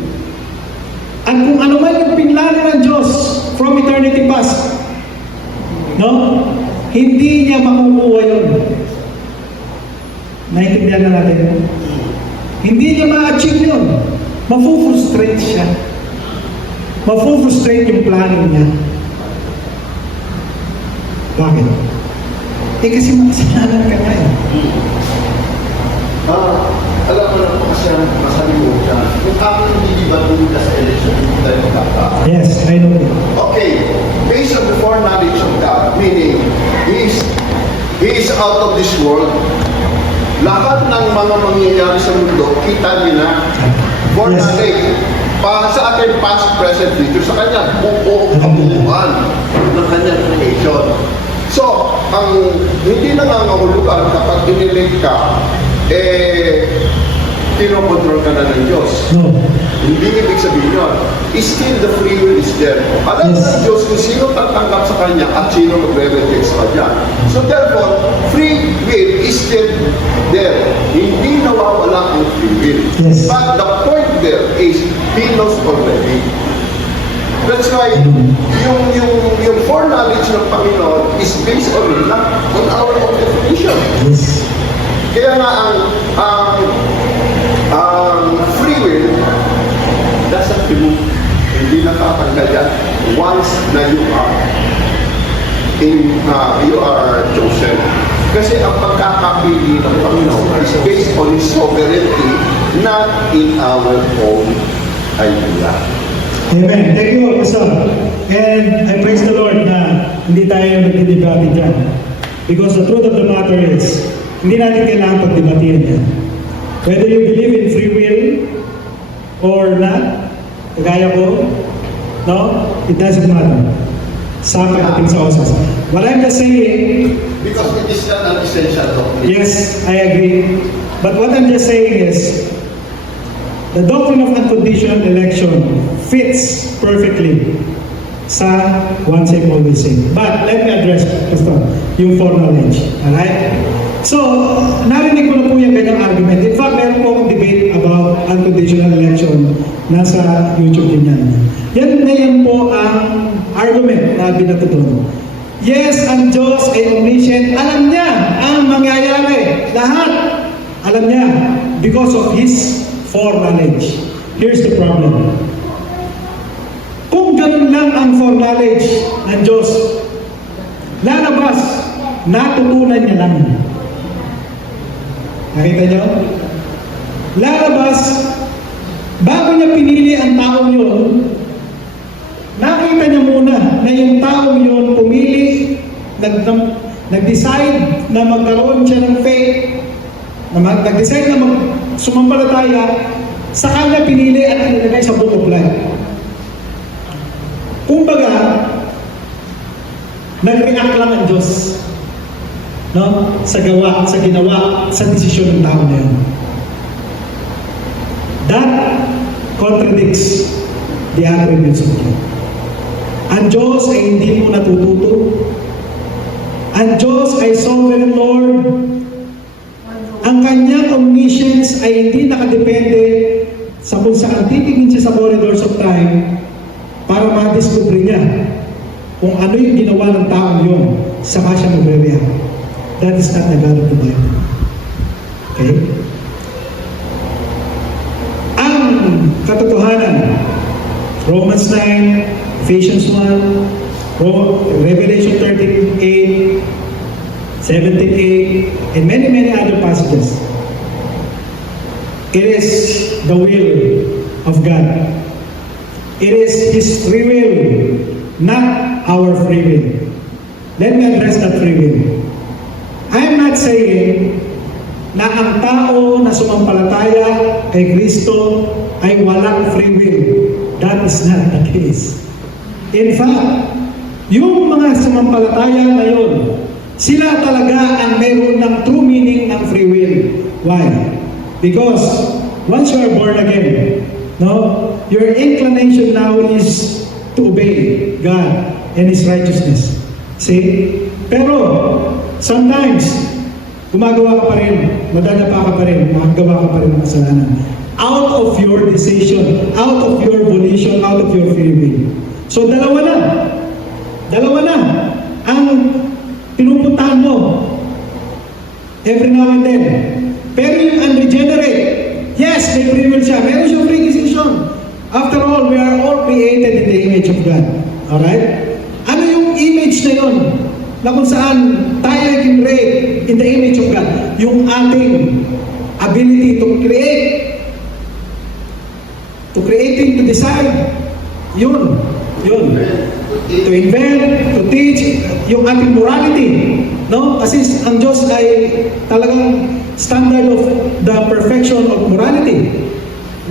At kung ano man yung pinlano ng Diyos from eternity past, no? Hindi niya makukuha yun. Naintindihan na natin. Hindi niya ma-achieve yun. Mafu-frustrate siya. Mafu-frustrate yung plano niya. Bakit? Kasi makasalanan ka nga eh. Alam mo na po kasi ang masabi mo siya, kung ako hindi ba ka sa election, hindi tayo magkaka. Yes, I know. Okay, based on the foreknowledge of God, meaning He is out of this world, lahat ng mga mangyayari sa mundo, kita niya na foreknowledge. Para sa ating past, present, future, sa kanya, buong kabuuan ng kanyang creation. So, ang hindi nangangahulugan kapag inilink ka, kinokontrol ka na ng Diyos. No. Hindi ibig sabihin yun. Still the free will is there. Alam ng Diyos kung sino tatanggap sa Kanya at sino magre-reject sa Kanya. So therefore, free will is still there. Hindi nawawala ang free will. Yes. But the point there is, He knows already. That's why yung foreknowledge ng Panginoon is based on our own definition. Yes. Kaya nga ang free will doesn't remove, hindi nakatanggal yan once na you are chosen. Kasi ang pagkakapili ng Panginoon is based on His sovereignty, not in our own idea. Amen. Thank you, Pastor. And I praise the Lord na hindi tayo nagdidebate dyan. Because the truth of the matter is, hindi natin kailangan pagdebatihan yan. Whether you believe in free will or not, kagaya ko, no? It doesn't matter. Sa pagdating sa osas. What I'm just saying, Because it is not an essential doctrine. yes, I agree. But what I'm just saying is, the doctrine of unconditional election fits perfectly sa once saved, always saved. But let me address, Pastor, yung foreknowledge. Alright? So, narinig ko na po yung ganyang argument. In fact, meron po akong debate about unconditional election nasa YouTube din yan. Yan po ang argument na binato doon. Yes, ang Diyos ay omniscient. Alam niya ang mangyayari. Lahat. Alam niya because of His foreknowledge. Here's the problem. Kung ganun lang ang foreknowledge ng Diyos, lalabas, natutunan niya lang. Nakita niyo? Lalabas, bago niya pinili ang taong yun, nakita niya muna na yung taong yun pumili, nag-decide na magkaroon siya ng faith, nag-decide na sumampalataya, sa kanya pinili at nilagay sa book of life. Kumbaga, nag-react lang ang Diyos, no? Sa ginawa, sa desisyon ng tao na yun. That contradicts the attributes of God. Ang Diyos ay hindi mo natututo. Ang Diyos ay sovereign Lord. Ang kanyang omniscience ay hindi nakadepende sa kung saan titingin siya sa corridors of time para ma-discover niya kung ano yung ginawa ng taong yun, saka siya magre-react. That is not the God of the Bible. Okay? Ang katotohanan, Romans 9, Ephesians 1, Revelation 13:8, 17:8, and many other passages. It is the will of God. It is His free will, not our free will. Let me address that free will. I am not saying na ang tao na sumampalataya kay Kristo ay walang free will. That is not the case. In fact, yung mga sumampalataya ngayon, sila talaga ang mayroon ng true meaning ng free will. Why? Because once you are born again, no, your inclination now is to obey God and His righteousness. See? Pero, sometimes, gumagawa ka pa rin, madadapa ka pa rin, makagawa ka pa rin ng kasalanan. Out of your decision, out of your volition, out of your free will. So, dalawa na ang pinupuntahan mo every now and then. Pero yung unregenerate, yes, may free will siya. Meron siyang free decision. After all, we are all created in the image of God. Alright? Ano yung image na yun? Na kung saan tayo naging made in the image of God. Yung ating ability to creating, to decide. Yun. To invent, to teach, yung ating morality. No? Kasi ang Diyos ay talagang standard of the perfection of morality.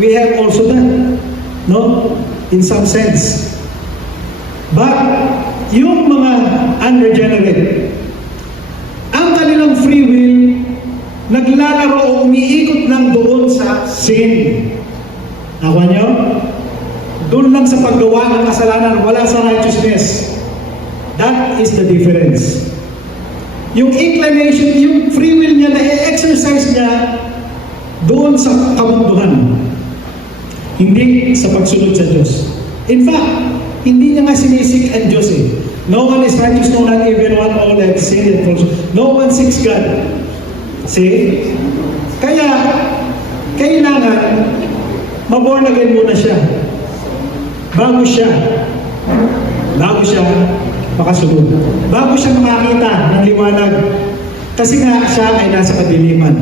We have also that. No? In some sense. But, yung mga unregenerate, ang kanilang free will, naglalaro o umiikot lang doon sa sin. Nakuha nyo? Doon lang sa paggawa ng kasalanan, wala sa righteousness. That is the difference. Yung inclination, yung free will niya na i-exercise niya doon sa kabunduhan. Hindi sa pagsunod sa Diyos. In fact, hindi niya nga sinisik ang Diyos eh. No one is righteous, no not even one, all have sinned and fallen. No one seeks God. See? Kaya, kailangan maborn again muna siya. Bago siya makasunod. Bago siya makakita ng liwanag. Kasi nga siya ay nasa kadiliman.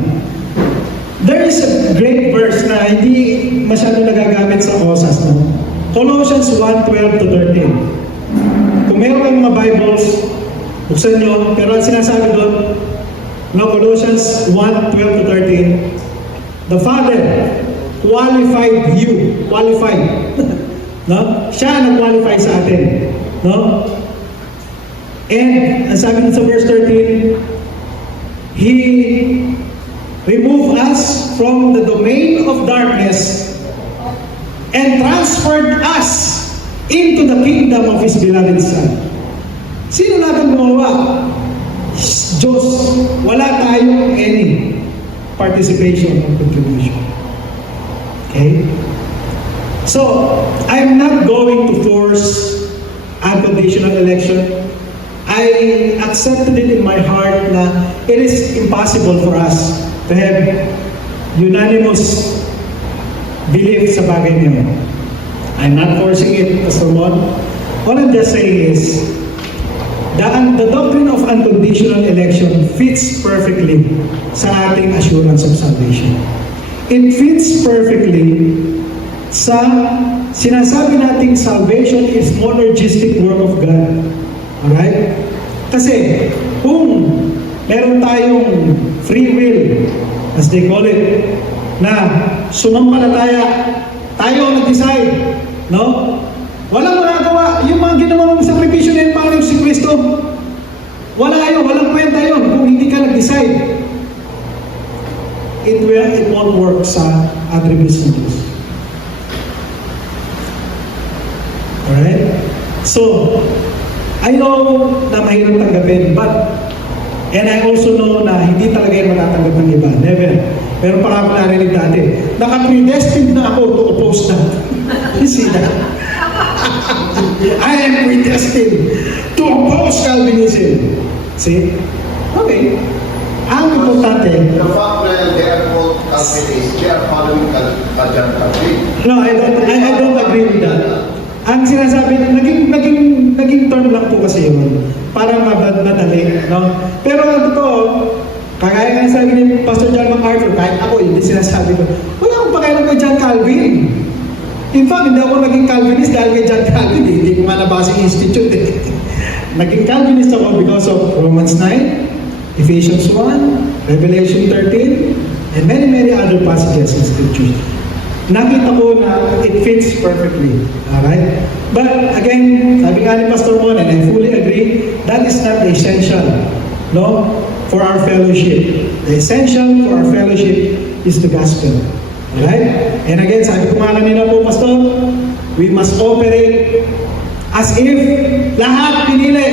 There is a great verse na hindi masyado nagagamit sa OSAS. No? Colossians 1:12 to 13. Kung meron kayong mga Bibles, buksan nyo, pero ang sinasabi doon, no, Colossians 1:12 to 13, the Father qualified you, qualified, no? Siya ang nag-qualify sa atin, no? And, ang sabi dun sa verse 13, He removed us from the domain of darkness and transferred us into the kingdom of His beloved Son. Sino natin gumawa? Diyos. Wala tayong any participation or contribution. Okay? So, I'm not going to force unconditional election. I accepted it in my heart na it is impossible for us to have unanimous belief sa bagay niyo. I'm not forcing it, Pastor Mon. All I'm just saying is, the doctrine of unconditional election fits perfectly sa ating assurance of salvation. It fits perfectly sa sinasabi nating salvation is monergistic work of God. Alright? Kasi, kung meron tayong free will, as they call it, na sumampalataya, tayo ang nag-decide, no? Walang magagawa, yung mga ginawa mong sakripisyo na yung Panginoon si Kristo, wala yun, walang kwenta yun kung hindi ka nag-decide. It won't work sa attributes ng Diyos. Alright? So, I know na mahirap tanggapin, and I also know na hindi talaga yung matatanggap ng iba. Never. Pero pa ako narinig dati, naka-predestined na ako to oppose that. You see that? I am predestined to oppose Calvinism. See? Okay. Ang importante, The fact that they are called Calvinists, they are following John Calvin. no, I don't agree with that. Ang sinasabi, naging term lang po kasi yun. Parang madali, no? Pero ang totoo, kagaya nga sabi ni Pastor John MacArthur, kahit ako, hindi sinasabi ko, wala akong pakialam kay John Calvin. In fact, hindi ako naging Calvinist dahil kay John Calvin, hindi ko nga nabasa yung institute. Naging Calvinist ako because of Romans 9, Ephesians 1, Revelation 13, and many other passages in Scripture. Nakita ko na it fits perfectly. Alright? But again, sabi nga ni Pastor Mon, and I fully agree, that is not the essential, no, for our fellowship. The essential for our fellowship is the gospel. Alright? And again, sabi ko nga kanina po, Pastor, we must operate as if lahat pinili.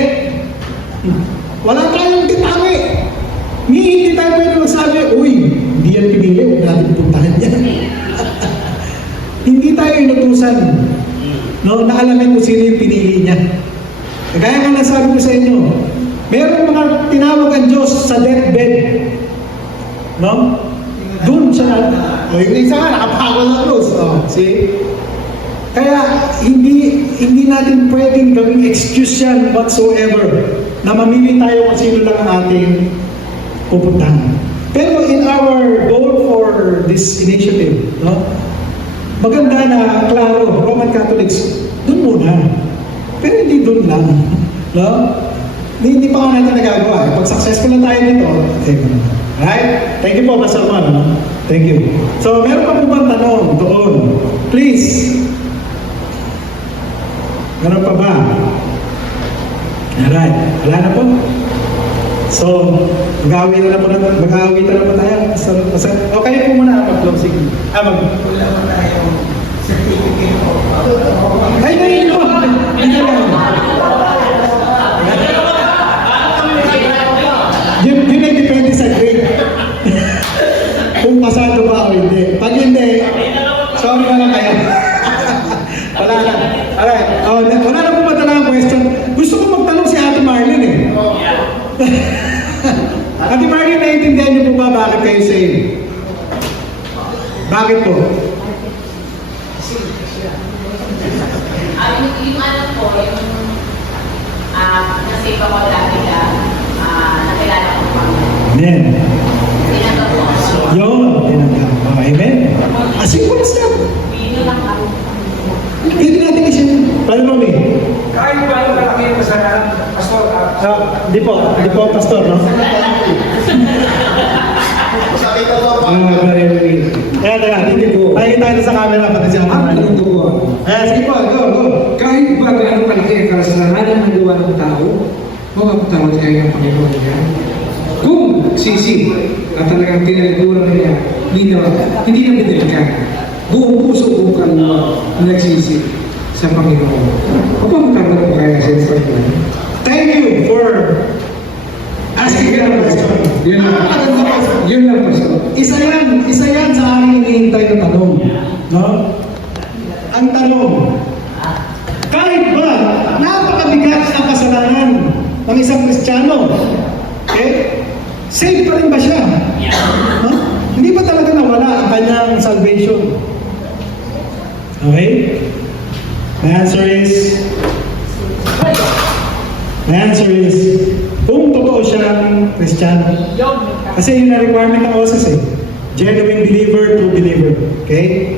Wala tayong titawi. Hindi tayo pwede magsabi, uy, hindi yan pinili, huwag natin puntahan yan. Hindi tayo inutusan, no, na alamin kung sino yung pinili niya. Kaya nga nasabi ko sa inyo, meron mga tinawag ang Diyos sa deathbed. No? Doon siya, yung isa nga, nakapakol na krus. Oh, see? Kaya, hindi natin pwedeng gawing excuse yan whatsoever na mamili tayo kung sino lang ang ating pupuntahan. Pero in our goal for this initiative, no? Maganda na, klaro, Roman Catholics, doon muna. Pero hindi doon lang. No? Hindi pa natin nagagawa. Pag successful na tayo dito, okay na. Alright? Thank you po, Pastor Man. No? Thank you. So, meron pa po bang tanong doon? Please. Meron pa ba? Alright. Wala na po? So, mag-aawit na po tayo. Okay po muna mag-closing. Wala mo tayong certificate of Ay, ngayon po! Hindi lang. Yun ay depende sa grade. Kung pasado ba o hindi. Pag hindi, sorry na lang kayo. Wala na. Alright. Wala na po ba talagang question? Gusto ko magtanong si Ate Marlene eh. Ate Marlene, naiintindihan niyo po ba bakit kayo saved? Bakit po? Yung alam ko, nasave ako dati na nakilala ko pa. Amen. Tinanggap ko. Yun. Amen. As simple as that. Yun lang ako. Pwede natin kasi, paano mo Kahit ba ang malaki yung kasalanan, Pastor, Di po, Pastor, no? Masakit na to, Kaya, hindi po. Tayo tayo sa camera, pati siya. ang tanong ko po, Sige po, go. kahit ba gano'ng malaki ang kasalanan ng gawa ng tao, mapapatawad kayo ng Panginoon niya. Kung sisi at talagang tinalikuran niya, hindi na binalikan. Buong puso po ka nagsisi sa Panginoon. Mapapatawad po kaya sa Panginoon. Thank you for asking me that question. Yun lang, Pastor. Isa yan sa aking hinihintay na tanong. No? Ang tanong, kahit ba napakabigat ang kasalanan ng isang Kristiyano, okay? Saved pa rin ba siya? No? Hindi ba talaga nawala ang kanyang salvation? Okay? My answer is, kung totoo siyang Kristiyano. Kasi yun ang requirement ng OSAS eh. Genuine believer, true believer. Okay?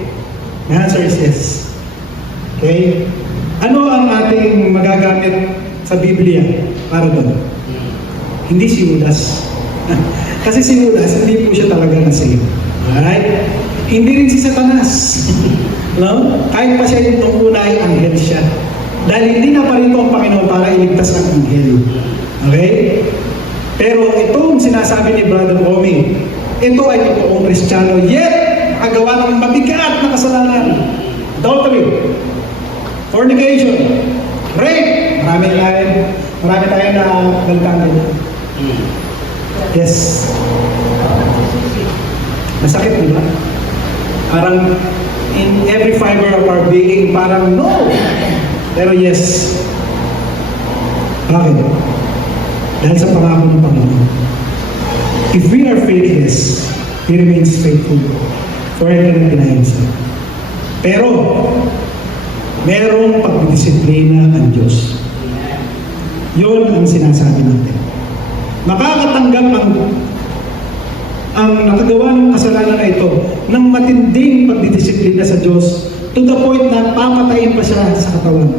My answer is yes. Okay? Ano ang ating magagamit sa Biblia para doon? Hindi si Judas. Kasi si Judas, hindi po siya talaga na-save. Alright? Hindi rin si Satanas. No? Kahit pa siya yung tunay, anghel siya. Dahil hindi na parito ang Panginoon para iligtas ang anghel. Okay? Pero itong sinasabi ni Brother Omi, ito ay totoong Kristiyano, yet agawa ng mabigat na kasalanan. Adultery, fornication, rape, marami tayo na galtang dito. Yes. Masakit, di ba? Parang in every fiber of our being, parang no. Pero yes. Bakit? Dahil sa pangako ng Panginoon. If we are faithless, He remains faithful. Forever and deny Himself. Pero, merong pagdisiplina ang Diyos. Yun ang sinasabi natin. Makakatanggap ang nakagawa ng kasalanan na ito ng matinding pagdidisiplina sa Diyos to the point na papatayin pa siya sa katawan.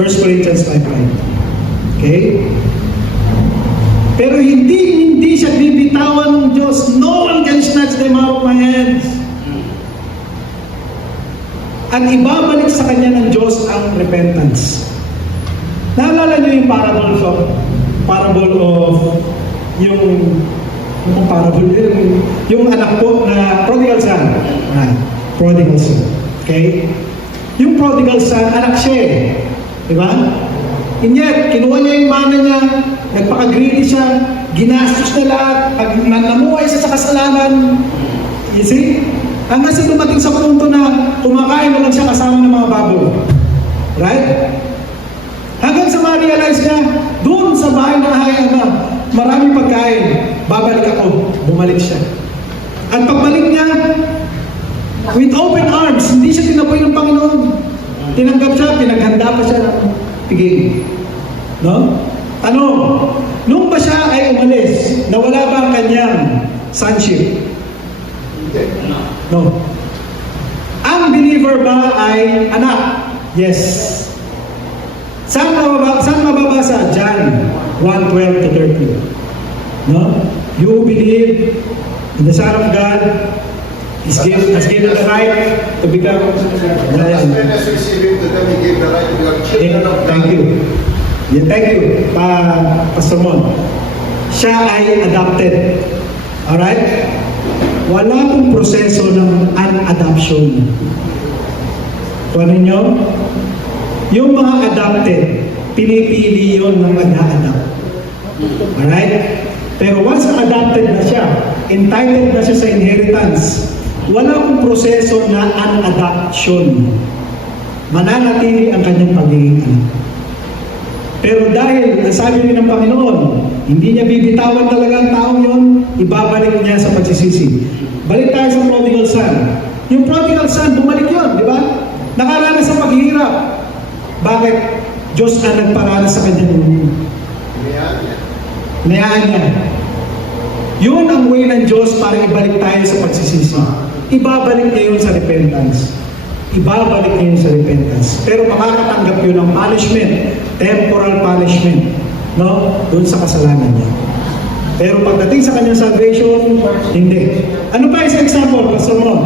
1 Corinthians 5:5. Okay? Pero hindi siya bibitawan ng Diyos. No one can snatch them out of my hands. At ibabalik sa kanya ng Diyos ang repentance. Naalala niyo yung parable of yung anak po na prodigal son. Prodigal son. Okay? Yung prodigal son, anak siya eh. Diba? And yet, kinuha niya yung mana niya, nagpaka-greedy siya, ginastos na lahat, namuhay siya sa kasalanan. You see? Hanggang sa dumating sa punto na kumakain na lang siya kasama ng mga baboy. Right? Hanggang sa ma-realize niya, doon sa bahay ng hayang na maraming pagkain, babalik ako. Bumalik siya. At pagbalik niya, with open arms, hindi siya tinapoy ng Panginoon. Tinanggap siya, pinaghanda pa siya ng piging. No? Tanong, nung ba siya ay umalis, nawala ba ang kanyang sonship? No. Ang believer ba ay anak? Yes. Saan mababasa? John 1:12 to 13. No? You believe in the Son of God has given the right to become. As many as receive Him, to them He gave the right to become children of God. Thank you. Yeah, thank you, Pastor Mon. Siya ay adopted. Alright? Wala pong proseso ng unadoption. Kuha ninyo? Yung mga adopted, pinipili yun ng mag-a-adopt. Alright? Pero once adopted na siya, entitled na siya sa inheritance, wala pong proseso na unadoption. Mananatili ang kanyang pagiging anak. Pero dahil nasabi rin ng Panginoon, hindi niya bibitawan talaga ang taong yun, ibabalik niya sa pagsisisi. Balik tayo sa prodigal son. Yung prodigal son, bumalik yun, di ba? Nakaranas sa paghihirap. Bakit? Diyos ang nagparanas sa kanya noon. Nayaan niya. Yun ang way ng Diyos para ibalik tayo sa pagsisisi. Ibabalik niya yun sa repentance. ibabalik niya yun sa repentance. Pero makakatanggap yun ng punishment, temporal punishment, no? Doon sa kasalanan niya. Pero pagdating sa kanyang salvation, hindi. Ano pa isang example, Pastor Ron?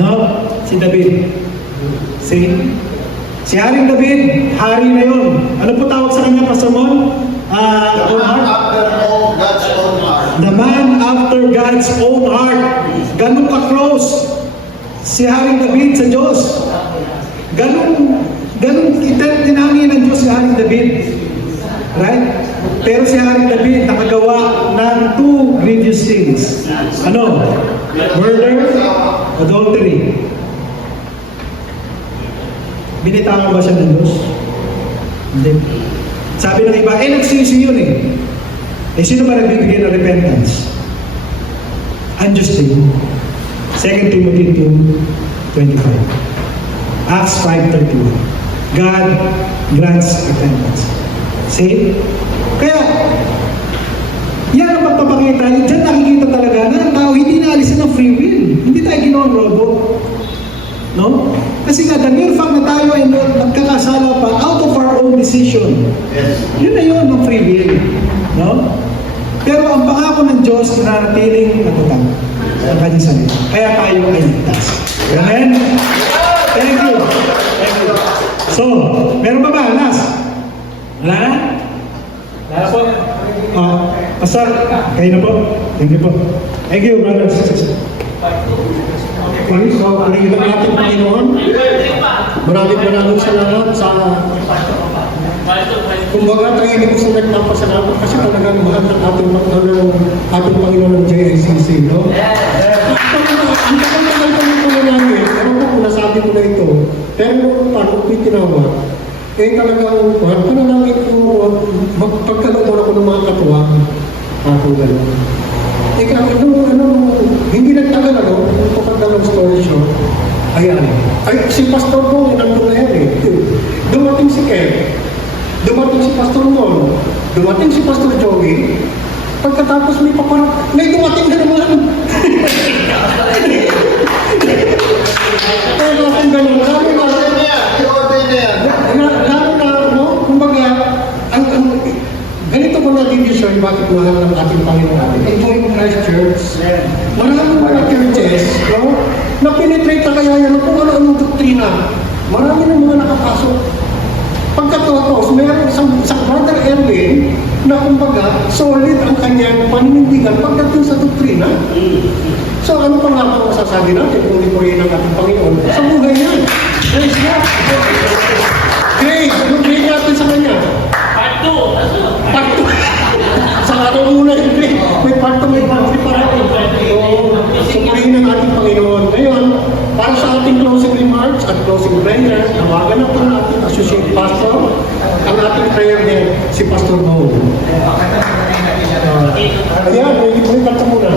No? Si David. Si Haring David, hari na yun. Ano po tawag sa kanya, Pastor Ron? The man after all God's own heart. The man after God's own heart. Ganun ka-close si Haring David sa Diyos. Ganun tinangin ng Diyos si Haring David. Right? Pero si Haring David nakagawa ng two grievous sins. Ano? Murder, adultery. Binitawan ba siya ng Diyos? Hindi. Sabi ng iba, nagsisi yun eh. Sino ba nagbibigay ng repentance? Unjust din. 2 Timothy 2:25. Acts 5:31. God grants repentance. See? Kaya, yan ang magpapakita. Diyan nakikita talaga na ang tao hindi naalisan ng free will. Hindi tayo ginawang robot. No? Kasi nga, the mere fact na tayo ay nagkakasala pa out of our own decision. Yes. Yun na yun ng free will. No? Pero ang pangako ng Diyos na nanatiling natutang ang kanyang salita. Kaya tayo ay ligtas. Amen? Thank you. Thank you. So, meron pa ba? Last? Wala na? Wala po. Pastor, kayo na po. Thank you po. Thank you, brothers. Okay, so purihin ang ating Panginoon. Maraming salamat sa kumbaga tayo hindi ko sa nagpapasalamat kasi talagang mahal ng ating Panginoon ng JICC, no? Ang tagal ko na namin, pero kung nasabi ko na ito, pero paano ko tinawag, talagang mahal ko na namin kung pagkalabor ako ng mga katuwang, ako gano'n. Hindi nagtagal kapag dalawang story short, ayan. Si Pastor Mo, nandun na yan eh. Dumating si Kev, dumating si Pastor Mon, dumating si Pastor Joey, pagkatapos may dumating na naman. Kaya kung gano'n, lalo na, kumbaga, ganito ko na-division bakit mahal ng ating Panginoon. Ito yung Christ Church. Maraming mga churches, no? Na-penetrate na kaya yan kung ano-anong doktrina. Marami ng mga nakapasok. Pagkatapos, mayroon sa Brother Erwin na kumbaga, solid ang kanyang paninindigan pagdating sa doktrina. So ano pa nga po masasabi natin kung ipurihin ng ating Panginoon sa buhay niya? Praise God! Grace, anong grade natin sa kanya? Part 2. Sa araw muna yun, may part 2, may part 3 para rin. So, purihin ng ating Panginoon. Ngayon, para sa ating closing remarks at closing prayer, tawagan na po ng ating associate pastor, ang ating prayer din, si Pastor Mo. Ayan, may kanta muna.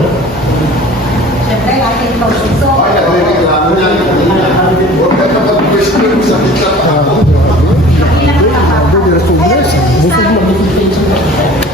Siyempre, ating closing. So, Kaya, reklamo niya. Huwag ka kapag-question sa kita. nakilala ka pa. Busog na.